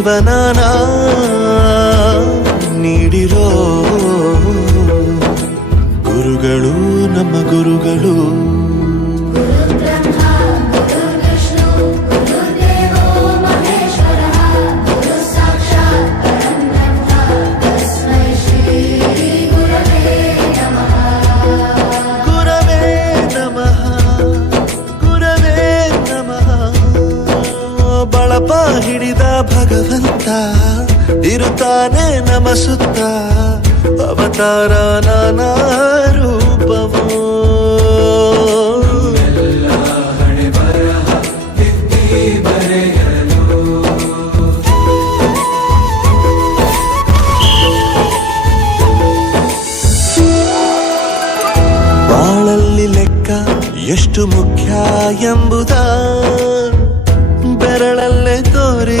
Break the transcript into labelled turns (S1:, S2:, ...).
S1: ಜೀವನನ ನೀಡಿರೋ ಗುರುಗಳು ನಮ್ಮ ಗುರುಗಳು. ಹಿಡಿದ ಭಗವಂತ ಇರುತ್ತಾನೆ ನಮ ಸುತ್ತ ಅವತಾರ ನಾನಾ ರೂಪವೋ. ಬಾಳಲ್ಲಿ ಲೆಕ್ಕ ಎಷ್ಟು ಮುಖ್ಯ ಎಂಬುದ ಬೆರಳಲ್ಲೇ ತೋರಿ.